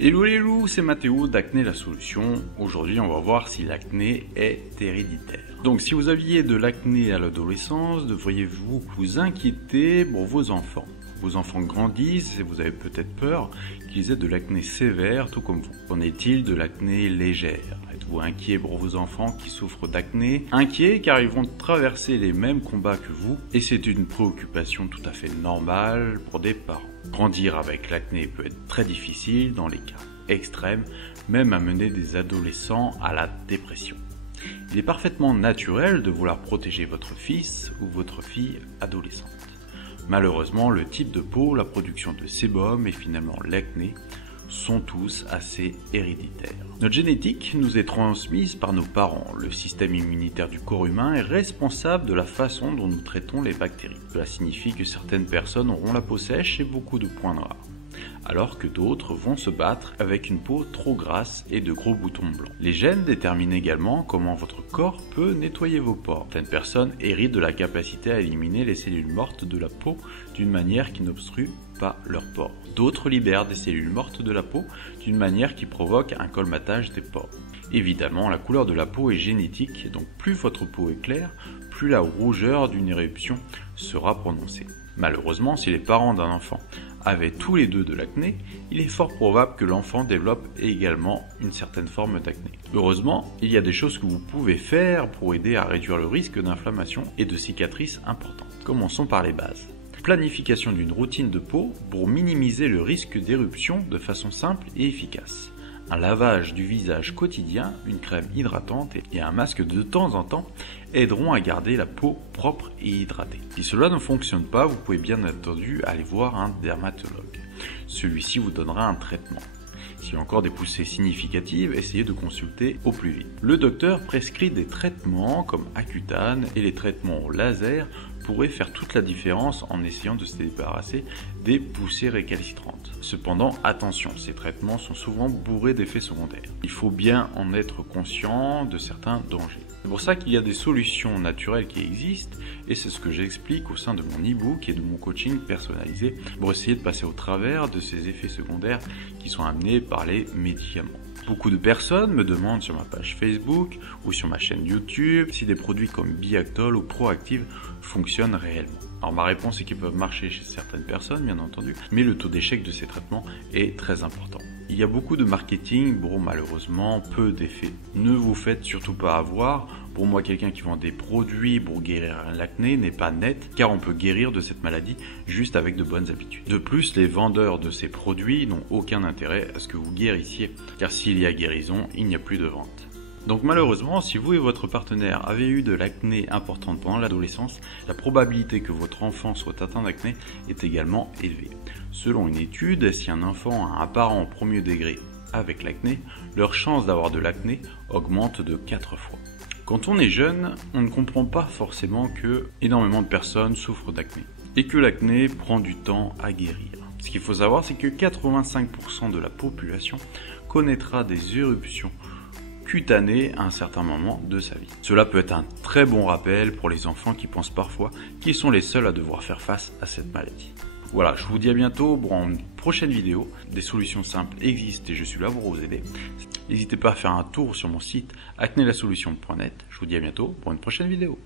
Hello les loups, c'est Mathéo d'Acné la solution. Aujourd'hui on va voir si l'acné est héréditaire. Donc si vous aviez de l'acné à l'adolescence, devriez-vous vous inquiéter pour vos enfants. Vos enfants grandissent et vous avez peut-être peur qu'ils aient de l'acné sévère tout comme vous. Qu'en est-il de l'acné légère? Êtes-vous inquiet pour vos enfants qui souffrent d'acné? Inquiet car ils vont traverser les mêmes combats que vous et c'est une préoccupation tout à fait normale pour des parents. Grandir avec l'acné peut être très difficile dans les cas extrêmes, même amener des adolescents à la dépression. Il est parfaitement naturel de vouloir protéger votre fils ou votre fille adolescente. Malheureusement, le type de peau, la production de sébum et finalement l'acné sont tous assez héréditaires. Notre génétique nous est transmise par nos parents. Le système immunitaire du corps humain est responsable de la façon dont nous traitons les bactéries. Cela signifie que certaines personnes auront la peau sèche et beaucoup de points noirs, alors que d'autres vont se battre avec une peau trop grasse et de gros boutons blancs. Les gènes déterminent également comment votre corps peut nettoyer vos pores. Certaines personnes héritent de la capacité à éliminer les cellules mortes de la peau d'une manière qui n'obstrue pas leurs pores. D'autres libèrent des cellules mortes de la peau d'une manière qui provoque un colmatage des pores. Évidemment, la couleur de la peau est génétique, donc plus votre peau est claire, plus la rougeur d'une éruption sera prononcée. Malheureusement, si les parents d'un enfant avaient tous les deux de l'acné, il est fort probable que l'enfant développe également une certaine forme d'acné. Heureusement, il y a des choses que vous pouvez faire pour aider à réduire le risque d'inflammation et de cicatrices importantes. Commençons par les bases. Planification d'une routine de peau pour minimiser le risque d'éruption de façon simple et efficace. Un lavage du visage quotidien, une crème hydratante et un masque de temps en temps aideront à garder la peau propre et hydratée. Si cela ne fonctionne pas, vous pouvez bien entendu aller voir un dermatologue. Celui-ci vous donnera un traitement. S'il y a encore des poussées significatives, essayez de consulter au plus vite. Le docteur prescrit des traitements comme Accutane et les traitements au laser pourraient faire toute la différence en essayant de se débarrasser des poussées récalcitrantes. Cependant, attention, ces traitements sont souvent bourrés d'effets secondaires. Il faut bien en être conscient de certains dangers. C'est pour ça qu'il y a des solutions naturelles qui existent et c'est ce que j'explique au sein de mon e-book et de mon coaching personnalisé pour essayer de passer au travers de ces effets secondaires qui sont amenés par les médicaments. Beaucoup de personnes me demandent sur ma page Facebook ou sur ma chaîne YouTube si des produits comme Biactol ou Proactiv fonctionnent réellement. Alors ma réponse est qu'ils peuvent marcher chez certaines personnes bien entendu, mais le taux d'échec de ces traitements est très important. Il y a beaucoup de marketing, bon malheureusement peu d'effets. Ne vous faites surtout pas avoir. Pour moi, quelqu'un qui vend des produits pour guérir l'acné n'est pas net, car on peut guérir de cette maladie juste avec de bonnes habitudes. De plus, les vendeurs de ces produits n'ont aucun intérêt à ce que vous guérissiez, car s'il y a guérison, il n'y a plus de vente. Donc malheureusement, si vous et votre partenaire avez eu de l'acné importante pendant l'adolescence, la probabilité que votre enfant soit atteint d'acné est également élevée. Selon une étude, si un enfant a un parent au premier degré avec l'acné, leur chance d'avoir de l'acné augmente de 4 fois. Quand on est jeune, on ne comprend pas forcément que énormément de personnes souffrent d'acné et que l'acné prend du temps à guérir. Ce qu'il faut savoir, c'est que 85% de la population connaîtra des éruptions cutanées à un certain moment de sa vie. Cela peut être un très bon rappel pour les enfants qui pensent parfois qu'ils sont les seuls à devoir faire face à cette maladie. Voilà, je vous dis à bientôt pour une prochaine vidéo. Des solutions simples existent et je suis là pour vous aider. N'hésitez pas à faire un tour sur mon site acnélasolution.net. Je vous dis à bientôt pour une prochaine vidéo.